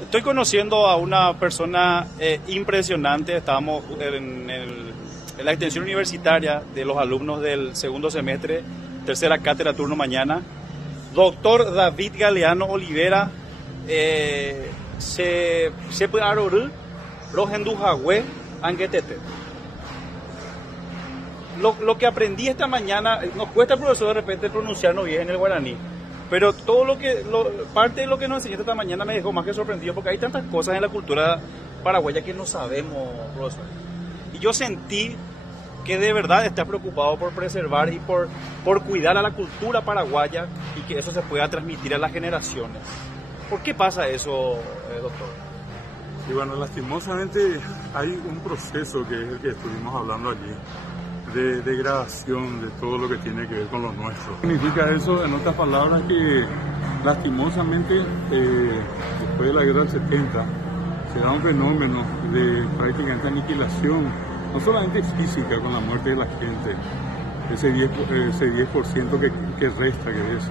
Estoy conociendo a una persona impresionante. Estábamos en la extensión universitaria de los alumnos del segundo semestre, tercera cátedra, turno mañana. Doctor David Galeano Olivera, se puede hablar Rohendujahue Anguetete. Lo que aprendí esta mañana, nos cuesta, profesor, de repente pronunciarnos bien en el guaraní, pero parte de lo que nos enseñaste esta mañana me dejó más que sorprendido, porque hay tantas cosas en la cultura paraguaya que no sabemos, profesor. Y yo sentí que de verdad estás preocupado por preservar y por cuidar a la cultura paraguaya y que eso se pueda transmitir a las generaciones. ¿Por qué pasa eso, doctor? Y bueno, lastimosamente hay un proceso que es el que estuvimos hablando allí, de degradación de todo lo que tiene que ver con lo nuestro. Significa eso, en otras palabras, que lastimosamente después de la guerra del 70 se da un fenómeno de prácticamente aniquilación, no solamente física con la muerte de la gente, ese 10% que resta, que es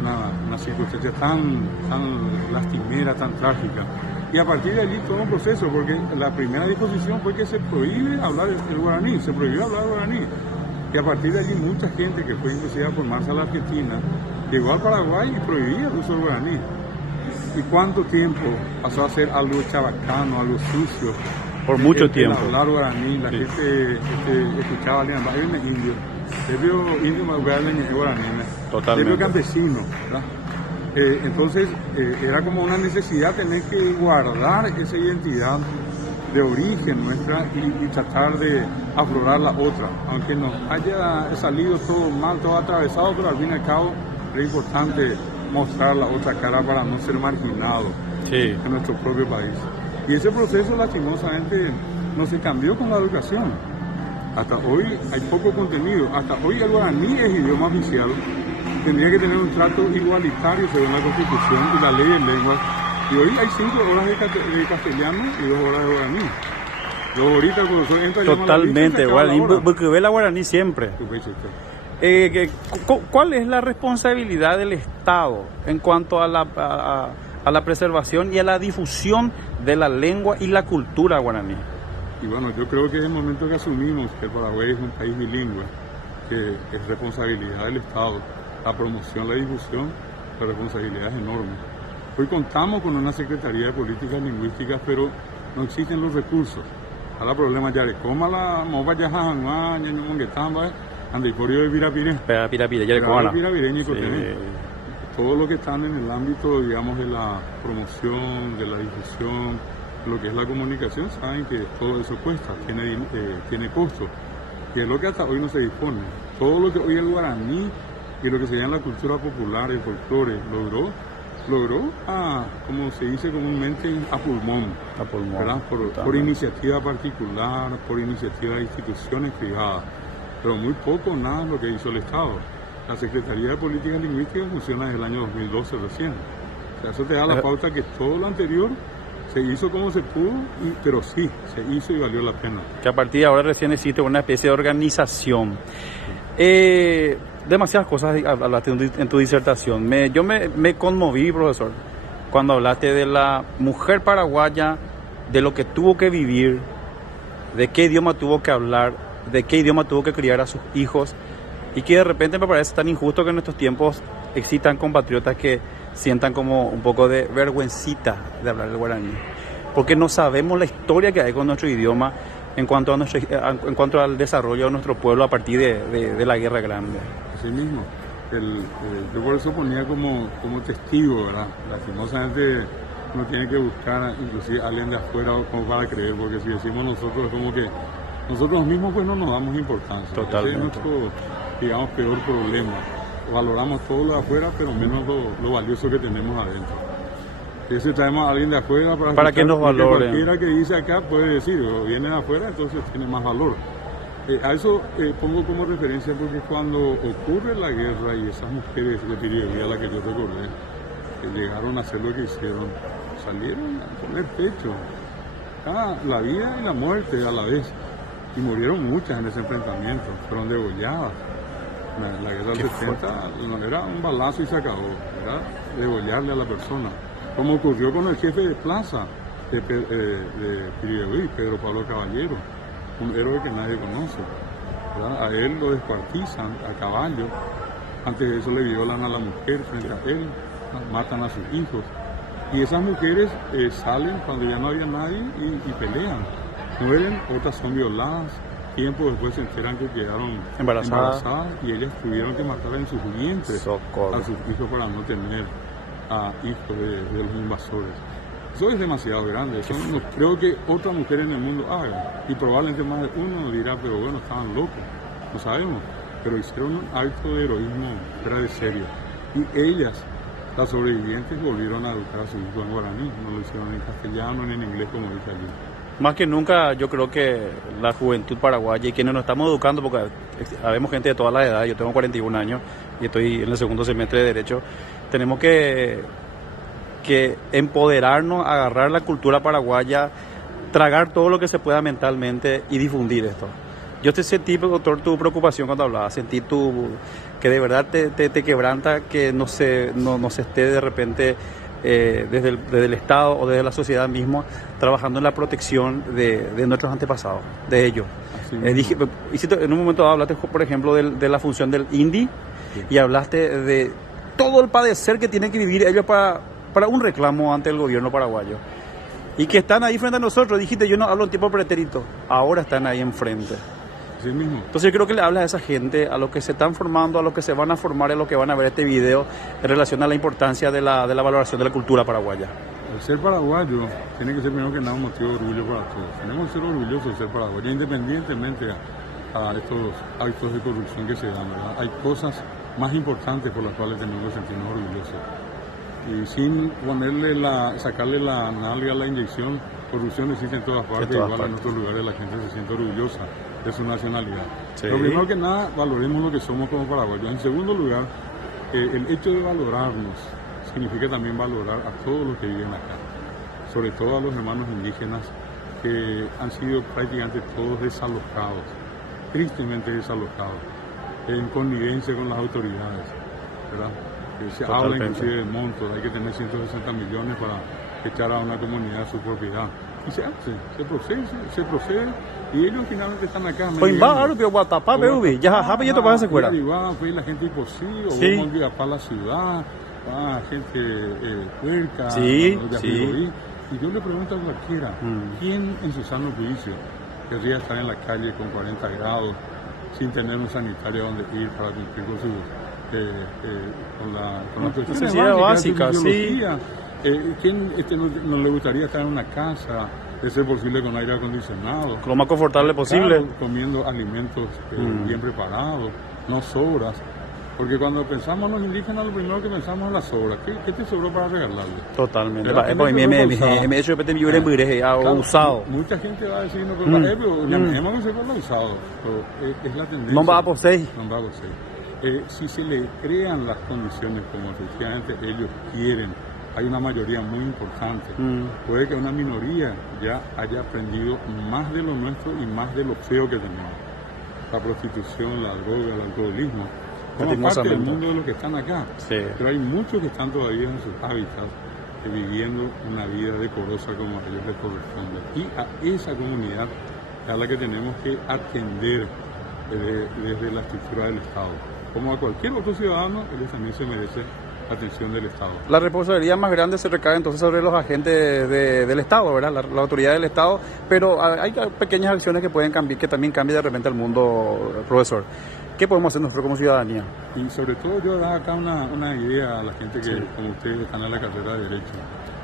una circunstancia tan lastimera, tan trágica. Y a partir de allí todo un proceso, porque la primera disposición fue que se prohíbe hablar el guaraní, se prohibió hablar guaraní. Y a partir de allí mucha gente que fue inclusive a formarse a la Argentina llegó al Paraguay y prohibía el uso del guaraní. ¿Y cuánto tiempo pasó a ser algo chabacano, algo sucio? Por mucho tiempo. Hablar guaraní, la gente escuchaba a alguien indio. El indio más guaraní, totalmente. El campesino, ¿verdad? Entonces era como una necesidad tener que guardar esa identidad de origen nuestra y tratar de aflorar la otra, aunque nos haya salido todo mal, todo atravesado, pero al fin y al cabo es importante mostrar la otra cara para no ser marginado en nuestro propio país. Y ese proceso lastimosamente no se cambió con la educación. Hasta hoy hay poco contenido, hasta hoy el guaraní es idioma oficial. Tendría que tener un trato igualitario según la Constitución y la ley de lenguas. Y hoy hay 5 horas de castellano y 2 horas de guaraní. Luego ahorita el profesor entra. Totalmente, guaraní, porque ve la guaraní siempre. ¿Cuál es la responsabilidad del Estado en cuanto a la preservación y a la difusión de la lengua y la cultura guaraní? Y bueno, yo creo que es el momento que asumimos que el Paraguay es un país bilingüe, que es responsabilidad del Estado. La promoción, la difusión, la responsabilidad es enorme. Hoy contamos con una Secretaría de Políticas Lingüísticas, pero no existen los recursos. Ahora problema ya de cómo la mova ya janua, ya no mongetamba, andiporio de Pirapire. Pirapire, ya de cómo todo lo que están en el ámbito, digamos, de la promoción, de la difusión, lo que es la comunicación, saben que todo eso cuesta, tiene costo. Y es lo que hasta hoy no se dispone. Todo lo que hoy el guaraní y lo que se llama la cultura popular, el folclore, logró como se dice comúnmente, a pulmón, ¿verdad? Por iniciativa particular, por iniciativa de instituciones privadas, pero muy poco, nada lo que hizo el Estado. La Secretaría de Políticas Lingüísticas funciona desde el año 2012 recién. O sea, eso te da la pauta que todo lo anterior se hizo como se pudo, pero sí, se hizo y valió la pena. Que a partir de ahora recién existe una especie de organización. Demasiadas cosas hablaste en tu disertación. Yo me conmoví, profesor, cuando hablaste de la mujer paraguaya, de lo que tuvo que vivir, de qué idioma tuvo que hablar, de qué idioma tuvo que criar a sus hijos, y que de repente me parece tan injusto que en estos tiempos existan compatriotas que sientan como un poco de vergüencita de hablar el guaraní, porque no sabemos la historia que hay con nuestro idioma en cuanto al desarrollo de nuestro pueblo a partir de la Guerra Grande. Así mismo, yo por eso ponía como testigo, ¿verdad? Lastimosamente uno tiene que buscar inclusive a alguien de afuera como para creer, porque si decimos nosotros, es como que nosotros mismos pues no nos damos importancia. Totalmente. Ese es nuestro, digamos, peor problema. Valoramos todo lo de afuera, pero menos lo valioso que tenemos adentro. Si traemos a alguien de afuera para que nos valore. Cualquiera que dice acá puede decir, o viene de afuera, entonces tiene más valor. A eso pongo como referencia porque cuando ocurre la guerra y esas mujeres de Piribí, a las que yo recordé, que llegaron a hacer lo que hicieron, salieron a poner pecho. La vida y la muerte a la vez. Y murieron muchas en ese enfrentamiento, fueron degolladas. La guerra del 70 no era un balazo y se acabó, era degollarle a la persona. como ocurrió con el jefe de plaza de Piribebuy, Pedro Pablo Caballero, un héroe que nadie conoce, ¿verdad? A él lo descuartizan a caballo, antes de eso le violan a la mujer frente a él, matan a sus hijos, y esas mujeres salen cuando ya no había nadie y pelean, mueren, otras son violadas, tiempo después se enteran que quedaron embarazadas y ellas tuvieron que matar en sus vientres a sus hijos para no tener a hijos de los invasores. Eso es demasiado grande, eso no creo que otra mujer en el mundo haga, y probablemente más de uno dirá, pero bueno, estaban locos, no sabemos, pero hicieron un acto de heroísmo fuera de serio, y ellas, las sobrevivientes, volvieron a educar a sus hijos en guaraní, no lo hicieron en castellano ni en inglés como dice allí. Más que nunca, yo creo que la juventud paraguaya y quienes nos estamos educando, porque habemos gente de todas las edades, yo tengo 41 años y estoy en el segundo semestre de Derecho, tenemos que empoderarnos, agarrar la cultura paraguaya, tragar todo lo que se pueda mentalmente y difundir esto. Yo te sentí, doctor, tu preocupación cuando hablabas, sentí que de verdad te quebranta que no se esté de repente desde el Estado o desde la sociedad misma trabajando en la protección de nuestros antepasados, de ellos. En un momento hablaste, por ejemplo, de la función del INDI, sí, y hablaste de todo el padecer que tienen que vivir ellos para un reclamo ante el gobierno paraguayo. Y que están ahí frente a nosotros. Dijiste, yo no hablo en tiempo pretérito. Ahora están ahí enfrente. Sí mismo. Entonces yo creo que le hablas a esa gente, a los que se están formando, a los que se van a formar, a los que van a ver este video en relación a la importancia de la valoración de la cultura paraguaya. El ser paraguayo tiene que ser primero que nada un motivo de orgullo para todos. Tenemos que ser orgullosos de ser paraguayos, independientemente a estos actos de corrupción que se dan, ¿verdad? Hay cosas más importantes por las cuales tenemos que sentirnos orgullosos. Y sin sacarle la nalga a la inyección, corrupción existe en todas partes, igual en otros lugares la gente se siente orgullosa de su nacionalidad. Sí. Lo primero que nada, valoremos lo que somos como paraguayos. En segundo lugar, el hecho de valorarnos significa también valorar a todos los que viven acá, sobre todo a los hermanos indígenas que han sido prácticamente todos desalojados, tristemente desalojados, en connivencia con las autoridades, ¿verdad? Se habla inclusive de montos, hay que tener 160 millones para echar a una comunidad su propiedad. Y se hace, se procede, y ellos finalmente están acá. Pues va, que Guatapá, ya y esto pasa se fuera. Y va, pues la gente imposible, o vamos a ir para la ciudad, va gente puerca, sí. Y yo le pregunto a cualquiera, ¿quién en su sano juicio querría estar en la calle con 40 grados, sin tener un sanitario donde ir para cumplir con su necesidad básica, sí. ¿Quién no le gustaría estar en una casa, de ser posible con aire acondicionado? Lo más confortable posible. Claro, comiendo alimentos bien preparados, no sobras. Porque cuando pensamos en los indígenas, lo primero que pensamos es las sobras. ¿Qué te sobró para regalarle? Totalmente. Usado. Mucha gente va a decir, no, pero ya me hemos usado. Es la tendencia. No va a poseer. Si se le crean las condiciones como efectivamente ellos quieren, hay una mayoría muy importante. Puede que una minoría ya haya aprendido más de lo nuestro y más de lo feo que tenemos. La prostitución, la droga, el alcoholismo. Como parte del mundo de los que están acá. Sí. Pero hay muchos que están todavía en sus hábitats, viviendo una vida decorosa como a ellos les corresponde. Y a esa comunidad es a la que tenemos que atender desde la estructura del Estado. Como a cualquier otro ciudadano, ellos también se merecen atención del Estado. La responsabilidad más grande se recae entonces sobre los agentes del Estado, ¿verdad? La autoridad del Estado, pero hay pequeñas acciones que pueden cambiar, que también cambia de repente el mundo, profesor. ¿Qué podemos hacer nosotros como ciudadanía? Y sobre todo yo dar acá una idea a la gente que, como ustedes, están en la carrera de Derecho.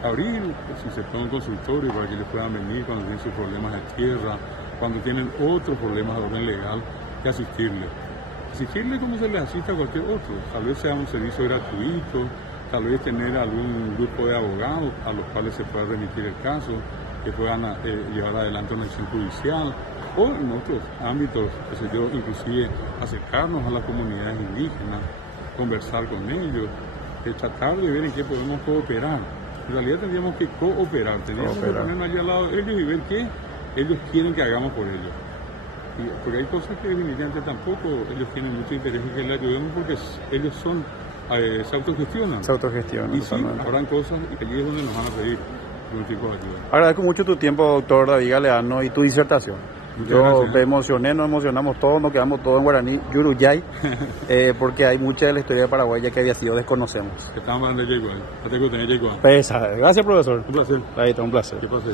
Abrir, si se puede, un consultorio para que ellos puedan venir cuando tienen sus problemas de tierra, cuando tienen otros problemas de orden legal, y asistirles. Asistirle como se les asiste a cualquier otro, tal vez sea un servicio gratuito, tal vez tener algún grupo de abogados a los cuales se pueda remitir el caso, que puedan llevar adelante una acción judicial, o en otros ámbitos, inclusive acercarnos a las comunidades indígenas, conversar con ellos, tratar de ver en qué podemos cooperar. En realidad tendríamos que cooperar, tendríamos que ponernos allí al lado de ellos y ver qué ellos quieren que hagamos por ellos. Porque hay cosas que definitivamente tampoco ellos tienen mucho interés en que les ayudemos, porque ellos son se autogestionan. Se autogestionan. Y sí, habrán cosas y allí es donde nos van a pedir algún tipo de ayuda. Agradezco mucho tu tiempo, doctor David Galeano, y tu disertación. Yo me emocioné, nos emocionamos todos, nos quedamos todos en guaraní, Yuruyay, porque hay mucha de la historia de Paraguay ya que había sido desconocemos. Que estamos hablando de igual. Gracias, profesor. Un placer. Ahí está, un placer. ¿Qué pasa?